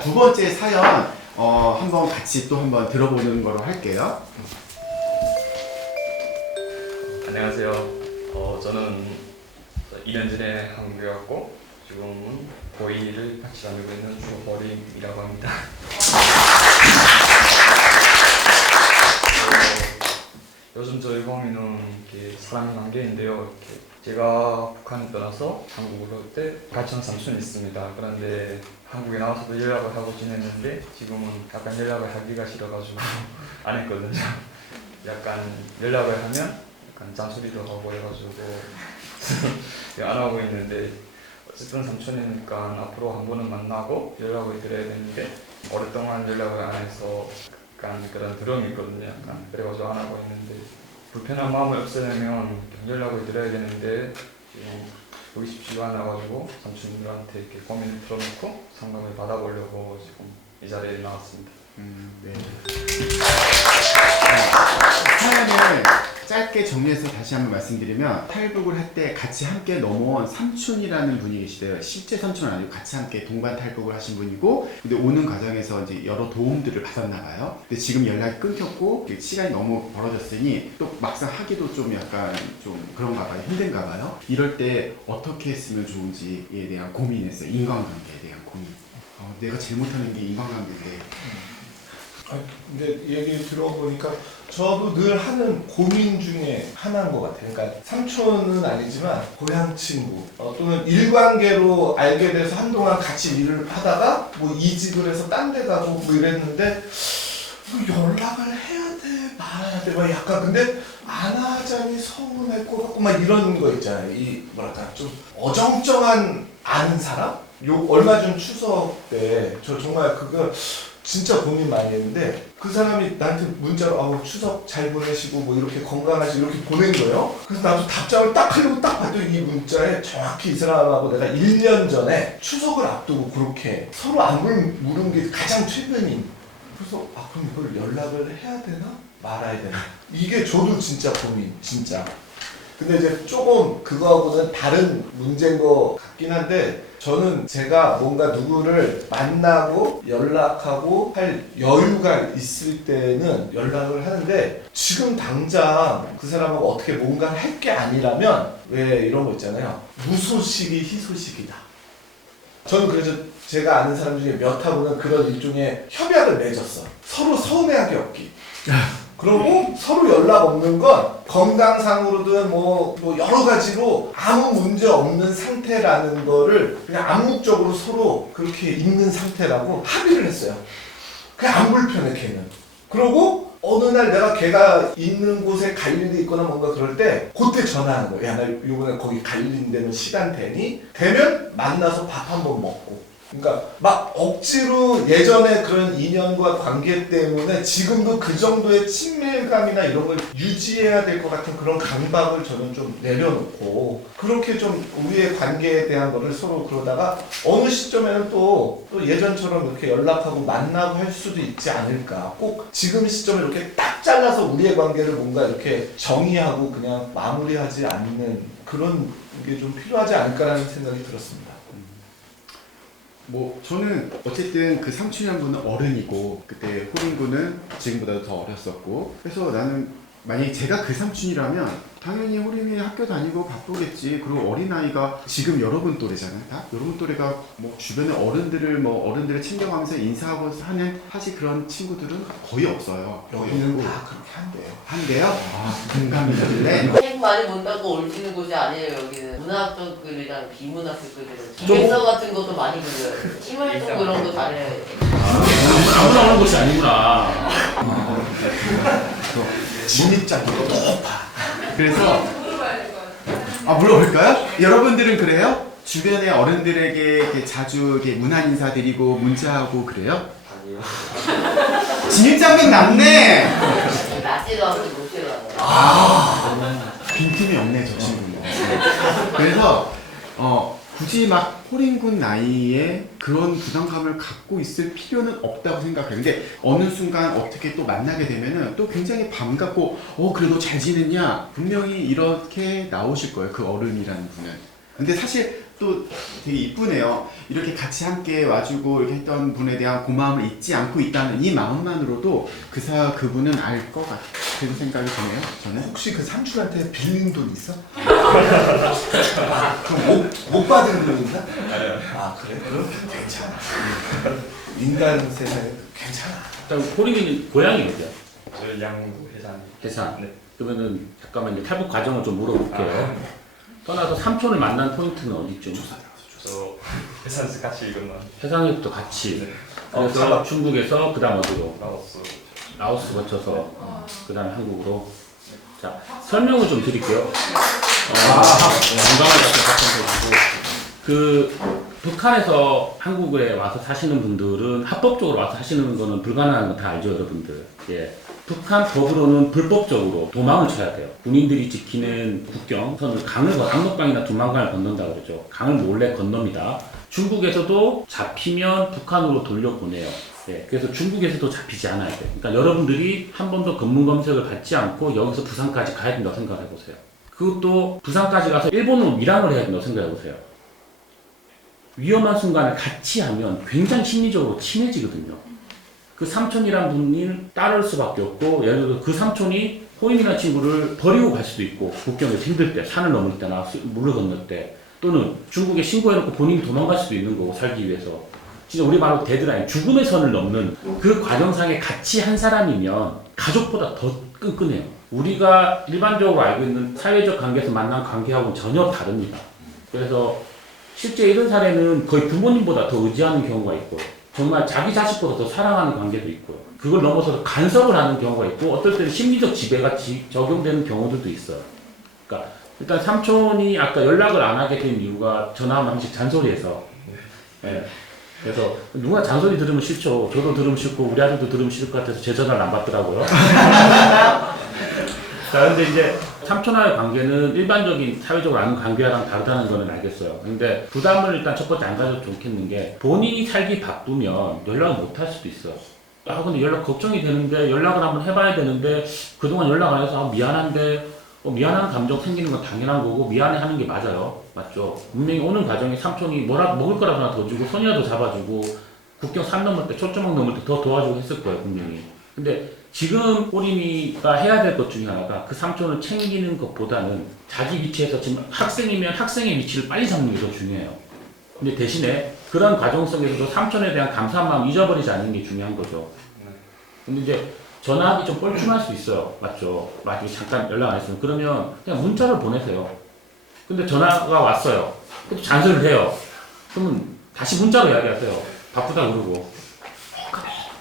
자, 두 번째 사연 한번 같이 또 한번 들어보는 거로 할게요. 안녕하세요. 저는 2년 전에 한국에 왔고 지금은 고2를 같이 다니고 있는 주버림이라고 합니다. 요즘 저희 범위는 사랑 관계인데요. 이렇게 제가 북한에 떠나서 한국으로 올 때 같이 온 삼촌이 있습니다. 그런데 한국에 나와서도 연락을 하고 지냈는데 지금은 약간 연락을 하기가 싫어가지고 안 했거든요. 약간 연락을 하면 약간 잔소리도 하고 해가지고 안 하고 있는데 어쨌든 삼촌이니까 앞으로 한 번은 만나고 연락을 드려야 되는데 오랫동안 연락을 안 해서 약간 그런 두려움이 있거든요. 약간 그래가지고 안 하고 있는데 불편한 마음을 없애려면 연락을 드려야 되는데 지금 보기 쉽지가 않아가지고 삼촌들한테 이렇게 고민을 틀어놓고 상담을 받아보려고 지금 이 자리에 나왔습니다. 네. 사연을 짧게 정리해서 다시 한번 말씀드리면 탈북을 할 때 같이 함께 넘어온 삼촌이라는 분이 계시대요. 실제 삼촌은 아니고 같이 함께 동반 탈북을 하신 분이고, 근데 오는 과정에서 이제 여러 도움들을 받았나 봐요. 근데 지금 연락이 끊겼고 시간이 너무 벌어졌으니 또 막상 하기도 좀 약간 좀 그런가 봐요. 힘든가 봐요. 이럴 때 어떻게 했으면 좋은지에 대한 고민했어요. 인간관계에 대한 고민. 내가 제일 못하는 게 인간관계인데. 근데 얘기 들어보니까 저도 늘 하는 고민 중에 하나인 것 같아요. 그러니까 삼촌은 아니지만 고향 친구 또는 일관계로 알게 돼서 한동안 같이 일을 하다가 뭐 이직을 해서 딴 데 가고 뭐 이랬는데 연락을 해야 돼 말아야 돼 막 약간 근데 안 하자니 서운할 것 같고 막 이런 거 있잖아요. 이 뭐랄까 좀 어정쩡한 아는 사람? 얼마 전 추석 때 저 정말 그거 진짜 고민 많이 했는데 그 사람이 나한테 문자로 추석 잘 보내시고 뭐 이렇게 건강하시고 이렇게 보낸 거예요. 그래서 나도 답장을 딱 하려고 딱 봤더니 이 문자에 정확히 이 사람하고 내가 1년 전에 추석을 앞두고 그렇게 서로 안부를 물은 게 가장 최근인. 그래서 그럼 이걸 연락을 해야 되나 말아야 되나 이게 저도 진짜 고민 진짜. 근데 이제 조금 그거하고는 다른 문제인 것 같긴 한데 저는 제가 뭔가 누구를 만나고 연락하고 할 여유가 있을 때는 연락을 하는데 지금 당장 그 사람하고 어떻게 뭔가를 할 게 아니라면 왜 이런 거 있잖아요. 무소식이 희소식이다. 저는 그래서 제가 아는 사람 중에 몇 하고는 그런 일종의 협약을 맺었어. 서로 서운해하기 없기. 그러고 서로 연락 없는 건 건강상으로든 뭐 여러 가지로 아무 문제 없는 상태라는 거를 그냥 암묵적으로 서로 그렇게 있는 상태라고 합의를 했어요. 그냥 안 불편해 걔는. 그러고 어느 날 내가 걔가 있는 곳에 갈 일이 있거나 뭔가 그럴 때 그때 전화하는 거야. 야, 나 이번에 거기 갈 일 되는 시간 되니? 되면 만나서 밥 한번 먹고. 그러니까 막 억지로 예전에 그런 인연과 관계 때문에 지금도 그 정도의 친밀감이나 이런 걸 유지해야 될 것 같은 그런 강박을 저는 좀 내려놓고 그렇게 좀 우리의 관계에 대한 거를 서로 그러다가 어느 시점에는 또 예전처럼 이렇게 연락하고 만나고 할 수도 있지 않을까. 꼭 지금 시점에 이렇게 딱 잘라서 우리의 관계를 뭔가 이렇게 정의하고 그냥 마무리하지 않는 그런 게 좀 필요하지 않을까라는 생각이 들었습니다. 저는 어쨌든 그 삼촌이라는 분은 어른이고 그때 호린 군은 지금보다도 더 어렸었고 그래서 나는 만약에 제가 그 삼촌이라면 당연히 호린이 학교 다니고 바쁘겠지. 그리고 어린아이가 지금 여러분 또래잖아요. 다 여러분 또래가 주변의 어른들을 챙겨가면서 인사하고 하는 사실 그런 친구들은 거의 없어요. 여기는 다 그렇게 한대요. 한대요? 공감이 되는데 책 많이 본다고 올리는 곳이 아니에요. 여기는 문학적 글이랑 비문학적 글이랑 기획서 같은 것도 많이 그려요. 팀활동 그런 거 잘해요. 아무나 오는 곳이 아니구나. 진입장이 높아. 그래서 물어볼까요? 여러분들은 그래요? 주변의 어른들에게 이렇게 자주 이렇게 문안 인사드리고 문자하고 그래요? 아니요. 진입장벽 낮네. 낮지도 않고 높지도 않아요. 빈틈이 없네 저 친구는. 그래서 굳이 막 호린군 나이에 그런 부담감을 갖고 있을 필요는 없다고 생각해요. 근데 어느 순간 어떻게 또 만나게 되면은 또 굉장히 반갑고 그래 너 잘 지냈냐? 분명히 이렇게 나오실 거예요. 그 어른이라는 분은. 근데 사실 또 되게 이쁘네요. 이렇게 같이 함께 와주고 이렇게 했던 분에 대한 고마움을 잊지 않고 있다는 이 마음만으로도 그분은 알 것 같은 생각이 드네요. 저는. 혹시 그 삼촌한테 빌린 돈 있어? 그럼 못 받은 돈 있나? 아 그래? 그럼 괜찮아. 인간 세상에 괜찮아. 일단 호림이는 고향이 어디야? 저희 양구 해산. 해산. 네. 그러면은 잠깐만 이제 탈북 과정을 좀 물어볼게요. 떠나서 삼촌을 만난 포인트는 어디쯤? 저 해산에서 같이 건너 해상에부터 같이. 네. 그래서 중국에서 그다음 어디로? 라오스. 라오스 거쳐서 그다음에 한국으로. 자 설명을 좀 드릴게요. 건강을 잡고 사실 그 북한에서 한국에 와서 사시는 분들은 합법적으로 와서 사시는 거는 불가능한 거 다 알죠, 여러분들. 예. 북한 법으로는 불법적으로 도망을 쳐야 돼요. 군인들이 지키는 국경선을 압록강이나 두만강을 건넌다고 그러죠. 강을 몰래 건넙니다. 중국에서도 잡히면 북한으로 돌려보내요. 예, 그래서 중국에서도 잡히지 않아야 돼요. 그러니까 여러분들이 한 번도 검문 검색을 받지 않고 여기서 부산까지 가야 된다고 생각해 보세요. 그것도 부산까지 가서 일본으로 밀항을 해야 된다고 생각해 보세요. 위험한 순간을 같이 하면 굉장히 심리적으로 친해지거든요. 그 삼촌이란 분이 따를 수밖에 없고, 예를 들어 그 삼촌이 호림이라는 친구를 버리고 갈 수도 있고, 국경에서 힘들 때, 산을 넘을 때나 물을 건널 때, 또는 중국에 신고해놓고 본인이 도망갈 수도 있는 거고, 살기 위해서. 진짜 우리 말로 데드라인, 죽음의 선을 넘는 그 과정상에 같이 한 사람이면 가족보다 더 끈끈해요. 우리가 일반적으로 알고 있는 사회적 관계에서 만난 관계하고는 전혀 다릅니다. 그래서 실제 이런 사례는 거의 부모님보다 더 의지하는 경우가 있고, 정말 자기 자식보다 더 사랑하는 관계도 있고요. 그걸 넘어서서 간섭을 하는 경우가 있고, 어떨 때는 심리적 지배가 적용되는 경우들도 있어요. 그러니까 일단 삼촌이 아까 연락을 안 하게 된 이유가 전화 방식 잔소리해서. 네. 그래서 누가 잔소리 들으면 싫죠. 저도 들으면 싫고 우리 아들도 들으면 싫을 것 같아서 제 전화를 안 받더라고요. 자, 근데 이제 삼촌와의 관계는 일반적인 사회적으로 아는 관계랑 다르다는 거는 알겠어요. 근데 부담을 일단 첫 번째 안 가져도 좋겠는 게, 본인이 살기 바쁘면 연락을 못 할 수도 있어요. 아, 근데 연락 걱정이 되는데 연락을 한번 해봐야 되는데 그동안 연락 안 해서 미안한데, 미안한 감정 생기는 건 당연한 거고 미안해 하는 게 맞아요. 맞죠? 분명히 오는 과정에 삼촌이 뭐라 먹을 거라도 하나 더 주고 손이라도 잡아주고 국경 산 넘을 때 초점막 넘을 때 더 도와주고 했을 거예요, 분명히. 근데 지금 호림이가 해야 될 것 중에 하나가 그 삼촌을 챙기는 것보다는 자기 위치에서, 지금 학생이면 학생의 위치를 빨리 잡는 게 더 중요해요. 근데 대신에 그런 과정 속에서도 삼촌에 대한 감사한 마음 잊어버리지 않는 게 중요한 거죠. 근데 이제 전화하기 좀 뻘쭘할 수 있어요. 맞죠? 만약에 잠깐 연락 안 했으면. 그러면 그냥 문자를 보내세요. 근데 전화가 왔어요. 그래도 잔소리를 해요. 그러면 다시 문자로 이야기하세요. 바쁘다 그러고.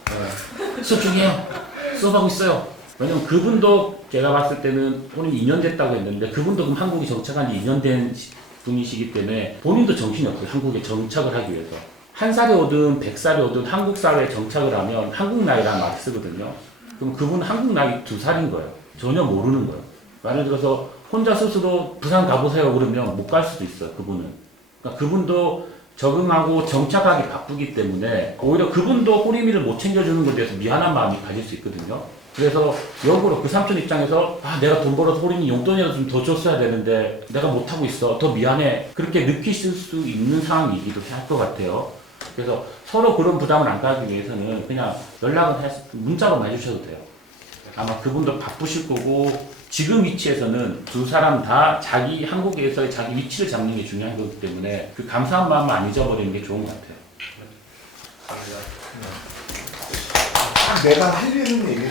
그래. 수업 중이에요. 수업하고 있어요. 왜냐면 그분도 제가 봤을 때는 본인 2년 됐다고 했는데, 그분도 그럼 한국에 정착한 지 2년 된 분이시기 때문에 본인도 정신이 없어요. 한국에 정착을 하기 위해서. 1살이 오든 100살이 오든 한국 사회에 정착을 하면 한국 나이라는 말을 쓰거든요. 그럼 그분은 한국 나이 2살인 거예요. 전혀 모르는 거예요. 예를 들어서 혼자 스스로 부산 가보세요 그러면 못 갈 수도 있어요, 그분은. 그러니까 그분도 적응하고 정착하기 바쁘기 때문에 오히려 그분도 호림이를 못 챙겨주는 것에 대해서 미안한 마음이 가질 수 있거든요. 그래서 역으로 그 삼촌 입장에서, 아, 내가 돈 벌어서 호림이 용돈이라도 좀 더 줬어야 되는데 내가 못하고 있어, 더 미안해, 그렇게 느끼실 수 있는 상황이기도 할 것 같아요. 그래서 서로 그런 부담을 안 가기 위해서는 그냥 연락은 문자로만 해주셔도 돼요. 아마 그분도 바쁘실 거고, 지금 위치에서는 두 사람 다 자기 한국에서의 자기 위치를 잡는 게 중요한 거기 때문에 그 감사한 마음만 안 잊어버리는 게 좋은 것 같아요. 내가 하려는 얘기를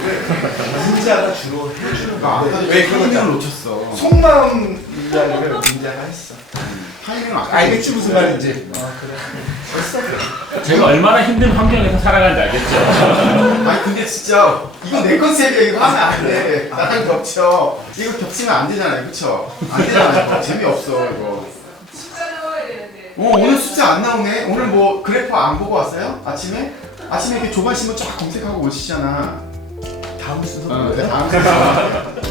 민자가 주로 해주는 건데 왜 를 그러냐? 놓쳤어. 속마음 이야기를 민자가 했어. 타이밍을 아까 알겠지 무슨 말인지? 그래. 됐어. 제가 얼마나 힘든 환경에서 살아가는지 알겠죠? 아니 근데 진짜 이거 내 컨셉이야. 이거 하면 안 돼. 나랑 겹쳐. 이거 겹치면 안 되잖아요, 그쵸? 안 되잖아요. 재미없어 이거. 숫자 나와야 되는데. 오늘 숫자 안 나오네. 오늘 뭐 그래프 안 보고 왔어요? 아침에 이렇게 조간신문 쫙 검색하고 오시잖아. 다음 순서 네, 다음 순서.